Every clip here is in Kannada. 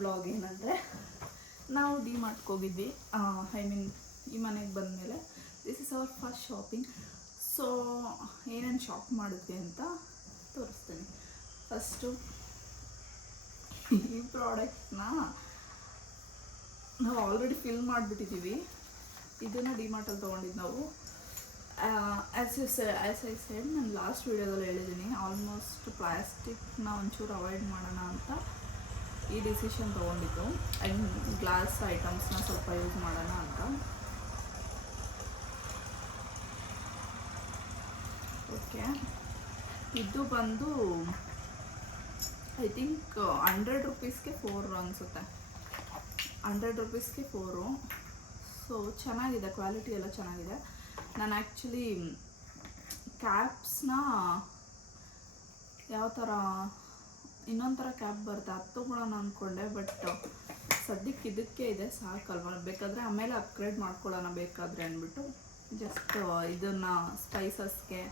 ವ್ಲಾಗ್ ಏನಂದರೆ, ನಾವು ಡಿಮಾರ್ಟ್ಗೆ ಹೋಗಿದ್ವಿ. ಐ ಮೀನ್ ಈ ಮನೆಗೆ ಬಂದಮೇಲೆ this is our first shopping. So ಏನೇನು ಶಾಪ್ ಮಾಡಿದ್ವಿ ಅಂತ ತೋರಿಸ್ತೀನಿ. ಫಸ್ಟು ಈ ಪ್ರಾಡಕ್ಟ್ನ ನಾವು ಆಲ್ರೆಡಿ ಫಿಲ್ ಮಾಡಿಬಿಟ್ಟಿದ್ದೀವಿ. ಇದನ್ನು ಡಿಮಾರ್ಟಲ್ಲಿ ತೊಗೊಂಡಿದ್ದು ನಾವು. ಆ್ಯಸ್ ಐ ಸೆಡ್ ನಾನು ಲಾಸ್ಟ್ ವೀಡಿಯೋದಲ್ಲಿ ಹೇಳಿದ್ದೀನಿ, ಆಲ್ಮೋಸ್ಟ್ ಪ್ಲಾಸ್ಟಿಕ್ನ ಒಂಚೂರು ಅವಾಯ್ಡ್ ಮಾಡೋಣ ಅಂತ ಈ ಡಿಸಿಷನ್ ತೊಗೊಂಡಿದ್ದು. ಆ್ಯಂಡ್ ಗ್ಲಾಸ್ ಐಟಮ್ಸ್ನ ಸ್ವಲ್ಪ ಯೂಸ್ ಮಾಡೋಣ ಅಂತ. ಓಕೆ, ಇದು ಬಂದು ಐ ಥಿಂಕ್ 100 ರೂಪೀಸ್ಗೆ 4 ಅನಿಸುತ್ತೆ. 100 ರೂಪೀಸ್ಗೆ 4. ಸೊ ಚೆನ್ನಾಗಿದೆ, ಕ್ವಾಲಿಟಿ ಎಲ್ಲ ಚೆನ್ನಾಗಿದೆ. ನಾನು ಆ್ಯಕ್ಚುಲಿ ಕ್ಯಾಪ್ಸ್ನ ಯಾವ ಥರ ಇನ್ನೊಂದು ಥರ ಕ್ಯಾಪ್ ಬರುತ್ತೆ ಅದು ತೊಗೊಳ್ಳೋಣ ಅಂದ್ಕೊಂಡೆ. ಬಟ್ ಸದ್ಯಕ್ಕೆ ಇದಕ್ಕೆ ಇದೆ ಸಾಕಲ್ವ, ಬೇಕಾದರೆ ಆಮೇಲೆ ಅಪ್ಗ್ರೇಡ್ ಮಾಡ್ಕೊಳ್ಳೋಣ ಬೇಕಾದರೆ ಅಂದ್ಬಿಟ್ಟು ಜಸ್ಟ್ ಇದನ್ನು ಸ್ಪೈಸಸ್ಗೆ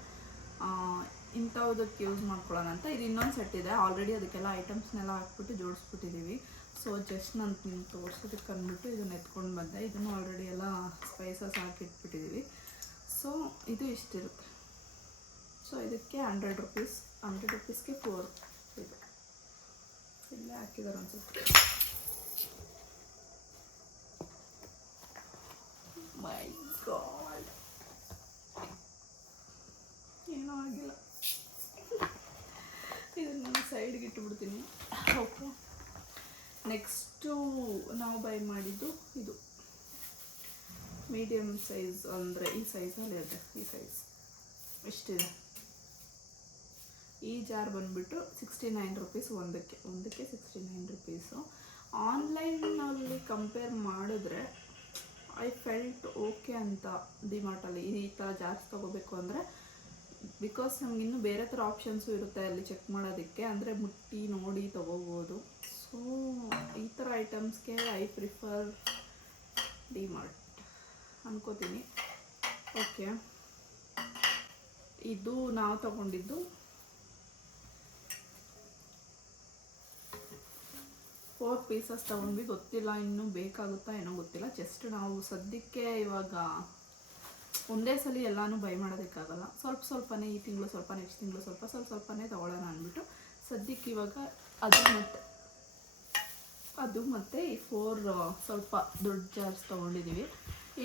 ಇಂಥವುದಕ್ಕೆ ಯೂಸ್ ಮಾಡ್ಕೊಳ್ಳೋಣ ಅಂತ. ಇದು ಇನ್ನೊಂದು ಸೆಟ್ ಇದೆ ಆಲ್ರೆಡಿ, ಅದಕ್ಕೆಲ್ಲ ಐಟಮ್ಸ್ನೆಲ್ಲ ಹಾಕ್ಬಿಟ್ಟು ಜೋಡಿಸ್ಬಿಟ್ಟಿದ್ದೀವಿ. ಸೊ ಜಸ್ಟ್ ನಾನು ತೋರಿಸೋದಕ್ಕೆ ಅಂದ್ಬಿಟ್ಟು ಇದನ್ನು ಎತ್ಕೊಂಡು ಬಂದೆ. ಇದನ್ನು ಆಲ್ರೆಡಿ ಎಲ್ಲ ಸ್ಪೈಸಸ್ ಹಾಕಿಟ್ಬಿಟ್ಟಿದ್ದೀವಿ. ಸೊ ಇದು ಇಷ್ಟಿರುತ್ತೆ. ಸೊ ಇದಕ್ಕೆ 100 ರೂಪೀಸ್, 100 ರೂಪೀಸ್ಗೆ 4 ಇದು ಇಲ್ಲೇ ಹಾಕಿದ್ದಾರೆ ಅನ್ಸುತ್ತೆ. ಮೈ ಗಾಡ್, ಏನೂ ಆಗಿಲ್ಲ. ಇದನ್ನು ನಾನು ಸೈಡ್ಗೆ ಇಟ್ಟುಬಿಡ್ತೀನಿ. ಓಕೆ, ನೆಕ್ಸ್ಟು ನಾವು ಬೈ ಮಾಡಿದ್ದು ಇದು ಮೀಡಿಯಮ್ ಸೈಜ್, ಅಂದರೆ ಈ ಸೈಜಲ್ಲಿ ಇದೆ. ಈ ಸೈಜ್ ಎಷ್ಟಿದೆ, ಈ ಜಾರ್ ಬಂದುಬಿಟ್ಟು 69 ರೂಪೀಸ್ ಒಂದಕ್ಕೆ 69 ರೂಪೀಸು. ಆನ್ಲೈನಲ್ಲಿ ಕಂಪೇರ್ ಮಾಡಿದ್ರೆ ಐ ಫೆಲ್ಟ್ ಓಕೆ ಅಂತ ಡಿಮಾರ್ಟಲ್ಲಿ ಈ ಥರ ಜಾರ್ಸ್ ತೊಗೋಬೇಕು ಅಂದರೆ. ಬಿಕಾಸ್ ನಮ್ಗೆ ಇನ್ನೂ ಬೇರೆ ಥರ ಆಪ್ಷನ್ಸು ಇರುತ್ತೆ ಅಲ್ಲಿ ಚೆಕ್ ಮಾಡೋದಕ್ಕೆ, ಅಂದರೆ ಮುಟ್ಟಿ ನೋಡಿ ತೊಗೋಬೋದು. ಸೊ ಈ ಥರ ಐಟಮ್ಸ್ಗೆ ಐ ಪ್ರಿಫರ್ ಡಿಮಾರ್ಟ್ ಅನ್ಕೋತೀನಿ. ಓಕೆ, ಇದು ನಾವು ತಗೊಂಡಿದ್ದು 4 ಪೀಸಸ್ ತೊಗೊಂಡ್ವಿ. ಗೊತ್ತಿಲ್ಲ ಇನ್ನೂ ಬೇಕಾಗುತ್ತಾ ಏನೋ ಗೊತ್ತಿಲ್ಲ. ಜಸ್ಟ್ ನಾವು ಸದ್ಯಕ್ಕೆ ಇವಾಗ ಒಂದೇ ಸಲ ಎಲ್ಲನೂ ಬೈ ಮಾಡೋದಕ್ಕಾಗಲ್ಲ. ಸ್ವಲ್ಪನೇ ಈ ತಿಂಗಳು ಸ್ವಲ್ಪ, ನೆಕ್ಸ್ಟ್ ತಿಂಗಳು ಸ್ವಲ್ಪನೇ ತೊಗೊಳ್ಳೋಣ ಅಂದ್ಬಿಟ್ಟು ಸದ್ಯಕ್ಕೆ ಇವಾಗ ಅದು ಮತ್ತು ಈ 4 ಸ್ವಲ್ಪ ದೊಡ್ಡ ಜಾರ್ಸ್ ತೊಗೊಂಡಿದ್ದೀವಿ.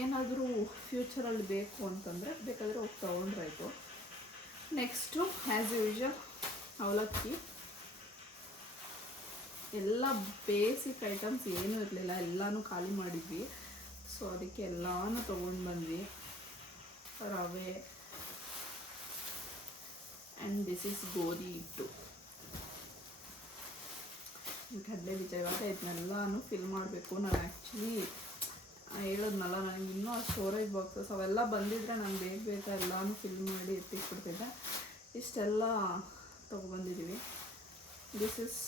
ಏನಾದರೂ ಫ್ಯೂಚರಲ್ಲಿ ಬೇಕು ಅಂತಂದರೆ ಬೇಕಾದರೆ ಹೋಗಿ ತೊಗೊಂಡ್ರಾಯ್ತು. ನೆಕ್ಸ್ಟು ಆ್ಯಸ್ ಯೂಶುವಲ್ ಅವಲಕ್ಕಿ. ಎಲ್ಲ ಬೇಸಿಕ್ ಐಟಮ್ಸ್ ಏನೂ ಇರಲಿಲ್ಲ, ಎಲ್ಲನೂ ಖಾಲಿ ಮಾಡಿದ್ವಿ. ಸೊ ಅದಕ್ಕೆ ಎಲ್ಲನೂ ತೊಗೊಂಡು ಬಂದ್ವಿ. ರವೆ ಆ್ಯಂಡ್ ದಿಸ್ ಇಸ್ ಗೋಧಿ ಹಿಟ್ಟು, ಕಡಲೆ ಬೀಜ. ಇವಾಗ ಇದನ್ನೆಲ್ಲನೂ ಫಿಲ್ ಮಾಡಬೇಕು. ನಾನು ಆ್ಯಕ್ಚುಲಿ ಹೇಳಿದ್ನಲ್ಲ, ನನಗೆ ಇನ್ನೂ ಆ ಸ್ಟೋರೇಜ್ ಬಾಕ್ಸಸ್ ಅವೆಲ್ಲ ಬಂದಿದ್ದರೆ ನಾನು ಬೇಗ ಎಲ್ಲನೂ ಫಿಲ್ ಮಾಡಿ ಎತ್ತಿಟ್ಬಿಡ್ತಿದ್ದೆ. ಇಷ್ಟೆಲ್ಲ ತೊಗೊಬಂದಿದ್ದೀವಿ. ದಿಸ್ ಇಸ್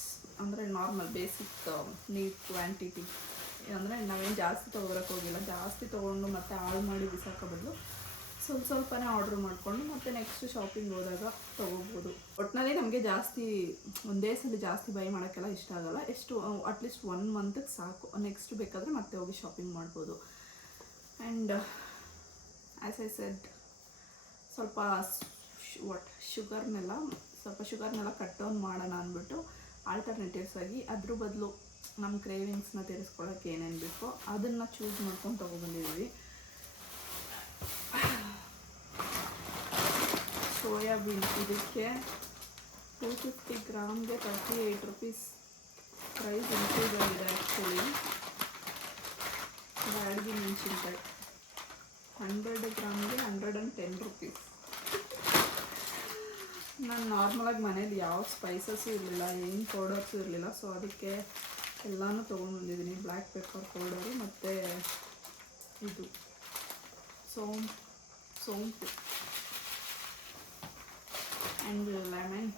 ಅಂದರೆ ನಾರ್ಮಲ್ ಬೇಸಿಕ್ ನೀಡ್ ಕ್ವಾಂಟಿಟಿ. ಅಂದರೆ ನಾವೇನು ಜಾಸ್ತಿ ತೊಗೊಬರಕ್ಕೆ ಹೋಗಿಲ್ಲ. ಜಾಸ್ತಿ ತೊಗೊಂಡು ಮತ್ತೆ ಹಾಳು ಮಾಡಿ ಬಿಸಾಕೋ ಬದಲು ಸ್ವಲ್ಪನೇ ಆರ್ಡ್ರ್ ಮಾಡಿಕೊಂಡು ಮತ್ತೆ ನೆಕ್ಸ್ಟ್ ಶಾಪಿಂಗ್ ಹೋದಾಗ ತೊಗೋಬೋದು. ಒಟ್ಟಿನಲ್ಲಿ ನಮಗೆ ಜಾಸ್ತಿ ಒಂದೇ ಸಲ ಜಾಸ್ತಿ ಬೈ ಮಾಡೋಕ್ಕೆಲ್ಲ ಇಷ್ಟ ಆಗಲ್ಲ. ಎಷ್ಟು ಅಟ್ಲೀಸ್ಟ್ 1 ಮಂತಿಗೆ ಸಾಕು. ನೆಕ್ಸ್ಟ್ ಬೇಕಾದರೆ ಮತ್ತೆ ಹೋಗಿ ಶಾಪಿಂಗ್ ಮಾಡ್ಬೋದು. ಆ್ಯಂಡ್ ಆ್ಯಸ್ ಐ ಸೆಡ್ ಸ್ವಲ್ಪ ಶುಗರ್ನೆಲ್ಲ ಕಟ್ ಡೌನ್ ಮಾಡೋಣ ಅಂದ್ಬಿಟ್ಟು ಆಲ್ಟರ್ನೇಟಿವ್ಸ್ ಆಗಿ ಅದ್ರ ಬದಲು ನಮ್ಮ ಕ್ರೇವಿಂಗ್ಸ್ನ ತೀರಿಸ್ಕೊಳ್ಳೋಕ್ಕೆ ಏನೇನು ಬೇಕೋ ಅದನ್ನು ಚೂಸ್ ಮಾಡ್ಕೊಂಡು ತೊಗೊಬಂದಿದ್ದೀವಿ. ಸೋಯಾಬೀನ್, ಇದಕ್ಕೆ 250 ಗ್ರಾಮ್ಗೆ 38 ರೂಪೀಸ್ ಪ್ರೈಸ್ ಇನ್ಕ್ಲೂಡ್ ಆಗಿದೆ. ಆ್ಯಕ್ಚುಲಿ ಬ್ಯಾಡಗಿ ಮೆಣಸಿನ್ಕಾಯಿ 100 ಗ್ರಾಮ್ಗೆ 110 ರೂಪೀಸ್. ನಾನು ನಾರ್ಮಲಾಗಿ ಮನೇಲಿ ಯಾವ ಸ್ಪೈಸಸ್ಸು ಇರಲಿಲ್ಲ, ಏನು ಪೌಡರ್ಸು ಇರಲಿಲ್ಲ. ಸೊ ಅದಕ್ಕೆ ಎಲ್ಲನೂ ತೊಗೊಂಡ್ಬಂದಿದ್ದೀನಿ. ಬ್ಲ್ಯಾಕ್ ಪೆಪ್ಪರ್ ಪೌಡರು ಮತ್ತು ಇದು ಸೋಂಪು ಆ್ಯಂಡ್ ಲೆಮನ್,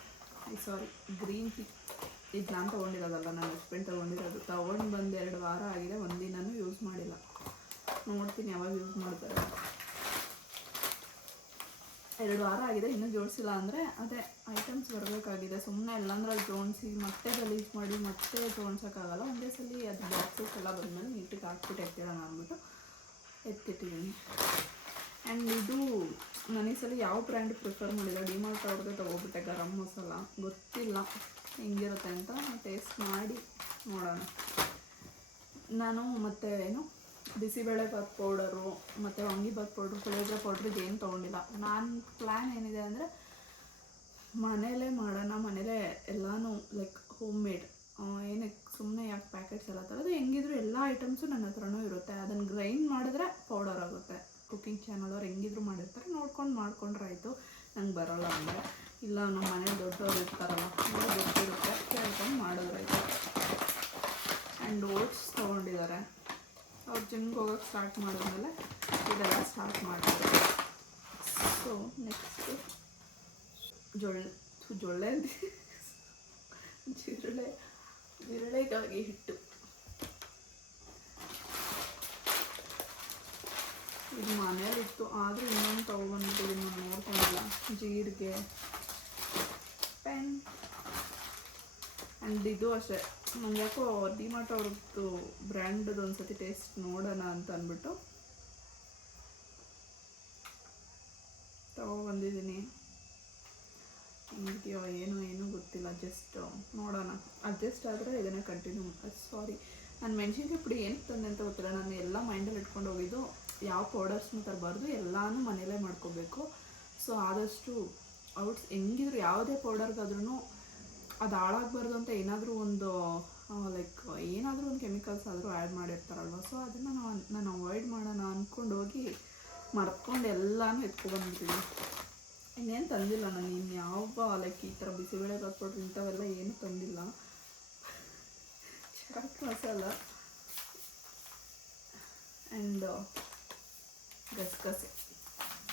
ಗ್ರೀನ್ ಟೀ. ಇದು ನಾನು ತೊಗೊಂಡಿರೋದಲ್ಲ, ನನ್ನ ಹಸ್ಬೆಂಡ್ ತೊಗೊಂಡಿರೋದು. ತೊಗೊಂಡು ಬಂದು 2 ವಾರ ಆಗಿದೆ, ಒಂದಿನೂ ಯೂಸ್ ಮಾಡಿಲ್ಲ. ನೋಡ್ತೀನಿ ಯಾವಾಗ ಯೂಸ್ ಮಾಡ್ತಾರೆ. 2 ವಾರ ಆಗಿದೆ, ಇನ್ನೂ ಜೋಡಿಸಿಲ್ಲ. ಅಂದರೆ ಅದೇ ಐಟಮ್ಸ್ ಬರಬೇಕಾಗಿದೆ. ಸುಮ್ಮನೆ ಎಲ್ಲಂದ್ರೆ ಅಲ್ಲಿ ಜೋಡಿಸಿ ಮತ್ತೆ ಗಲೀಜು ಮಾಡಿ ಮತ್ತೆ ಜೋಡ್ಸೋಕ್ಕಾಗಲ್ಲ. ಒಂದೇ ಸಲ ಅದು ಬಾಕ್ಸಸ್ ಎಲ್ಲ ಬಂದಮೇಲೆ ನೀಟಿಗೆ ಹಾಕ್ಬಿಟ್ಟು ಎತ್ತಿಡೋಣ ಅಂದ್ಬಿಟ್ಟು ಎತ್ತಿಟ್ಟಿದ್ದೀನಿ. ಆ್ಯಂಡ್ ಇದು ನಾನು ಈ ಸಲ ಯಾವ ಬ್ರ್ಯಾಂಡ್ ಪ್ರಿಫರ್ ಮಾಡಿಲ್ಲ, ಡಿಮಾರ್ಟ್ ಅವ್ರದ್ದೇ ತೊಗೊಬಿಟ್ಟೆ. ಗರಂ ಮಸಾಲ ಗೊತ್ತಿಲ್ಲ ಹೆಂಗಿರುತ್ತೆ ಅಂತ, ಟೇಸ್ಟ್ ಮಾಡಿ ನೋಡೋಣ. ನಾನು ಮತ್ತು ಏನು ಬಿಸಿಬೇಳೆಭಾತ್ ಪೌಡರು ಮತ್ತು ವಾಂಗಿಭಾತ್ ಪೌಡ್ರು, ಪುಳಿಯೋಗರೆ ಪೌಡ್ರಿಗೆ ಏನು ತೊಗೊಂಡಿಲ್ಲ. ನಾನು ಪ್ಲ್ಯಾನ್ ಏನಿದೆ ಅಂದರೆ ಮನೇಲೇ ಮಾಡೋಣ, ಮನೇಲೇ ಎಲ್ಲನೂ ಲೈಕ್ ಹೋಮ್ ಮೇಡ್. ಏನಕ್ಕೆ ಸುಮ್ಮನೆ ಯಾಕೆ ಪ್ಯಾಕೆಟ್ಸ್ ಎಲ್ಲ ತರೋದು, ಹೆಂಗಿದ್ರು ಎಲ್ಲ ಐಟಮ್ಸು ನನ್ನ ಹತ್ರನೂ ಇರುತ್ತೆ. ಅದನ್ನು ಗ್ರೈಂಡ್ ಮಾಡಿದ್ರೆ ಪೌಡರ್ ಆಗುತ್ತೆ. ಕುಕ್ಕಿಂಗ್ ಚಾನಲ್ ಅವ್ರು ಹೆಂಗಿದ್ರು ಮಾಡಿರ್ತಾರೆ, ನೋಡ್ಕೊಂಡು ಮಾಡ್ಕೊಂಡ್ರೆ ಆಯಿತು. ನಂಗೆ ಬರೋಲ್ಲ ಅಂದರೆ ಇಲ್ಲ, ನಮ್ಮ ಮನೇಲಿ ದೊಡ್ಡವ್ರು ಇರ್ತಾರಲ್ಲ, ಅವ್ರು ಗೊತ್ತಿರುತ್ತೆ, ಕೇಳ್ಕೊಂಡು ಮಾಡಿದ್ರಾಯ್ತು. And oats ತೊಗೊಂಡಿದ್ದಾರೆ. ಅವ್ರು ಜಿಮ್ಗೆ ಹೋಗೋಕ್ಕೆ ಸ್ಟಾರ್ಟ್ ಮಾಡಿದ್ಮೇಲೆ ಇದೆಲ್ಲ ಸ್ಟಾರ್ಟ್ ಮಾಡ್ತಾರೆ. ಸೊ ನೆಕ್ಸ್ಟು ಜಿರಳೆಗಾಗಿ ಹಿಟ್ಟು. ಇದು ಮನೇಲಿತ್ತು, ಆದರೂ ಇನ್ನೊಂದು ತೊಗೊಬಂದ್ಬಿಟ್ಟಿದ್ದೀನಿ, ನಾನು ನೋಡ್ಕೊಂಡಿಲ್ಲ. ಜೀರಿಗೆ, ಪೆನ್. ಆ್ಯಂಡ್ ಇದು ಅಷ್ಟೇ, ನಂಗೆ ಯಾಕೋ ಡಿಮಾರ್ಟ್ ಅವ್ರದ್ದು ಬ್ರ್ಯಾಂಡದು ಒಂದು ಸತಿ ಟೇಸ್ಟ್ ನೋಡೋಣ ಅಂತ ಅಂದ್ಬಿಟ್ಟು ತೊಗೊಬಂದಿದ್ದೀನಿ. ಹಿಂಗಿದೆಯೋ ಏನೋ ಗೊತ್ತಿಲ್ಲ, ಜಸ್ಟ್ ನೋಡೋಣ. ಅಡ್ಜಸ್ಟ್ ಆದರೆ ಇದನ್ನೇ ಕಂಟಿನ್ಯೂ. ಸಾರಿ, ನಾನು ಮೆಣಸಿನ್ಕಾಯಿ ಪುಡಿ ಏನಕ್ಕೆ ತಂದೆ ಅಂತ ಗೊತ್ತಿಲ್ಲ. ನಾನು ಎಲ್ಲ ಮೈಂಡಲ್ಲಿ ಇಟ್ಕೊಂಡು ಹೋಗಿದ್ದು ಯಾವ ಪೌಡರ್ಸ್ನೂ ತರಬಾರ್ದು, ಎಲ್ಲನೂ ಮನೇಲೇ ಮಾಡ್ಕೋಬೇಕು. ಸೊ ಆದಷ್ಟು ಹೆಂಗಿದ್ರು ಯಾವುದೇ ಪೌಡರ್ಗಾದ್ರೂ ಅದು ಹಾಳಾಗಬಾರ್ದು ಅಂತ ಏನಾದರೂ ಒಂದು ಲೈಕ್ ಏನಾದರೂ ಒಂದು ಕೆಮಿಕಲ್ಸ್ ಆದರೂ ಆ್ಯಡ್ ಮಾಡಿರ್ತಾರಲ್ವ. ಸೊ ಅದನ್ನು ನಾನು ಅವಾಯ್ಡ್ ಮಾಡೋಣ ಅಂದ್ಕೊಂಡು ಹೋಗಿ ಮರ್ತ್ಕೊಂಡು ಎಲ್ಲನೂ ಎತ್ಕೊಬಂದ್ಬಿಟ್ಟಿದ್ದೀನಿ. ಇನ್ನೇನು ತಂದಿಲ್ಲ ನಾನು, ಇನ್ಯಾವ ಲೈಕ್ ಈ ಥರ ಬಿಸಿಬೇಳೆಭಾತ್ ಪೌಡ್ರ್ ಇಂಥವೆಲ್ಲ ಏನೂ ತಂದಿಲ್ಲ. ಚಾಟ್ ಮಸಾಲ ಆ್ಯಂಡ್ ಗಸಗಸೆ,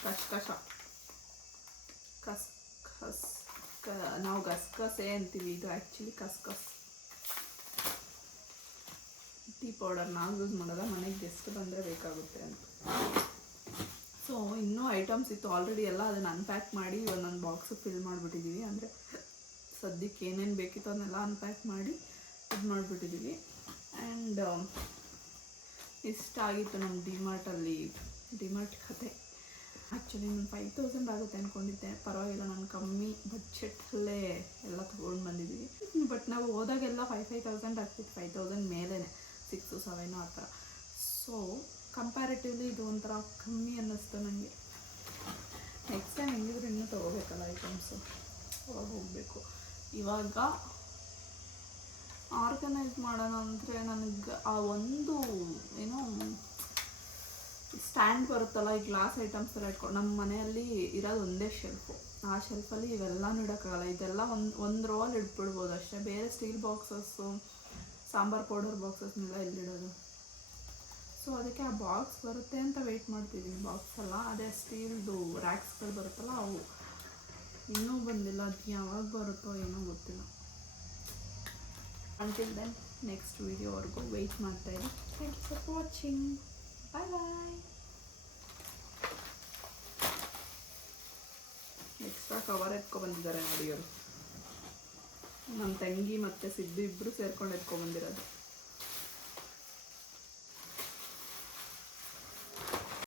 ಕಸ್ಕಸ್ ನಾವು ಗಸಗಸೆ ಅಂತೀವಿ, ಇದು ಆ್ಯಕ್ಚುಲಿ ಕಸ್ಕಸ್. ಟೀ ಪೌಡರ್ ನಾವು ಯೂಸ್ ಮಾಡೋಲ್ಲ, ಮನೆಗೆ ಗೆಸ್ಟ್ ಬಂದರೆ ಬೇಕಾಗುತ್ತೆ ಅಂತ. ಸೊ ಇನ್ನೂ ಐಟಮ್ಸ್ ಇತ್ತು ಆಲ್ರೆಡಿ ಎಲ್ಲ, ಅದನ್ನು ಅನ್ಪ್ಯಾಕ್ ಮಾಡಿ ಒಂದೊಂದು ಬಾಕ್ಸಿಗೆ ಫಿಲ್ ಮಾಡಿಬಿಟ್ಟಿದ್ದೀವಿ. ಅಂದರೆ ಸದ್ಯಕ್ಕೆ ಏನೇನು ಬೇಕಿತ್ತು ಅದನ್ನೆಲ್ಲ ಅನ್ಪ್ಯಾಕ್ ಮಾಡಿ ಇದು ಮಾಡಿಬಿಟ್ಟಿದ್ದೀವಿ. ಆ್ಯಂಡ್ ಇಷ್ಟ ಆಗಿತ್ತು ನಮ್ಮ ಡಿಮಾರ್ಟ್ ಕತೆ. ಆ್ಯಕ್ಚುಲಿ ನಾನು 5000 ಆಗುತ್ತೆ ಅಂದ್ಕೊಂಡಿದ್ದೆ, ಪರವಾಗಿಲ್ಲ, ನಾನು ಕಮ್ಮಿ ಬಡ್ಜೆಟಲ್ಲೇ ಎಲ್ಲ ತೊಗೊಂಡು ಬಂದಿದ್ದೀವಿ. ಬಟ್ ನಾವು ಹೋದಾಗೆಲ್ಲ 5,000 ಆಗ್ತಿತ್ತು, 5,000 ಮೇಲೇ 6, 7 ಆ ಥರ. ಸೊ ಕಂಪ್ಯಾರಿಟಿವ್ಲಿ ಇದು ಒಂಥರ ಕಮ್ಮಿ ಅನ್ನಿಸ್ತು ನನಗೆ. ನೆಕ್ಸ್ಟ್ ಟೈಮ್ ಹೆಂಗಿದ್ರು ಇನ್ನೂ ತೊಗೋಬೇಕಲ್ಲ ಐಟಮ್ಸು, ಅವಾಗ ಹೋಗಬೇಕು. ಇವಾಗ ಆರ್ಗನೈಸ್ ಮಾಡೋಣ ಅಂದರೆ ನನಗೆ ಆ ಒಂದು ಏನೋ ಸ್ಟ್ಯಾಂಡ್ ಬರುತ್ತಲ್ಲ, ಈ ಗ್ಲಾಸ್ ಐಟಮ್ಸ್ ಥರ ಇಟ್ಕೊಂಡು, ನಮ್ಮ ಮನೆಯಲ್ಲಿ ಇರೋದು ಒಂದೇ ಶೆಲ್ಫು. ಆ ಶೆಲ್ಫಲ್ಲಿ ಇವೆಲ್ಲನೂ ಇಡೋಕ್ಕಾಗಲ್ಲ. ಇದೆಲ್ಲ ಒಂದು ರೋಲ್ ಇಟ್ಬಿಡ್ಬೋದು ಅಷ್ಟೇ. ಬೇರೆ ಸ್ಟೀಲ್ ಬಾಕ್ಸಸ್ಸು, ಸಾಂಬಾರು ಪೌಡರ್ ಬಾಕ್ಸಸ್ನೆಲ್ಲ ಎಲ್ಲಿಡೋದು. ಸೊ ಅದಕ್ಕೆ ಆ ಬಾಕ್ಸ್ ಬರುತ್ತೆ ಅಂತ ವೆಯ್ಟ್ ಮಾಡ್ತಿದ್ದೀನಿ. ಬಾಕ್ಸ್ ಅಲ್ಲ, ಅದೇ ಸ್ಟೀಲ್ದು ರ್ಯಾಕ್ಸ್ಗಳು ಬರುತ್ತಲ್ಲ ಅವು ಇನ್ನೂ ಬಂದಿಲ್ಲ. ಅದು ಯಾವಾಗ ಬರುತ್ತೋ ಏನೋ ಗೊತ್ತಿಲ್ಲ. ಅಂಟಿಲ್ ದೆನ್ ನೆಕ್ಸ್ಟ್ ವೀಡಿಯೋವರೆಗೂ ವೆಯ್ಟ್ ಮಾಡ್ತಾಯಿದ್ದೀನಿ. Thank you for watching. Bye. Extra cover ಎತ್ಕೊಬಂದಿದ್ದಾರೆ ನೋಡಿ ಅವರು, ನಮ್ಮ ತಂಗಿ ಮತ್ತು ಸಿದ್ದು ಇಬ್ಬರು ಸೇರ್ಕೊಂಡು ಎತ್ಕೊಬಂದಿರೋದು.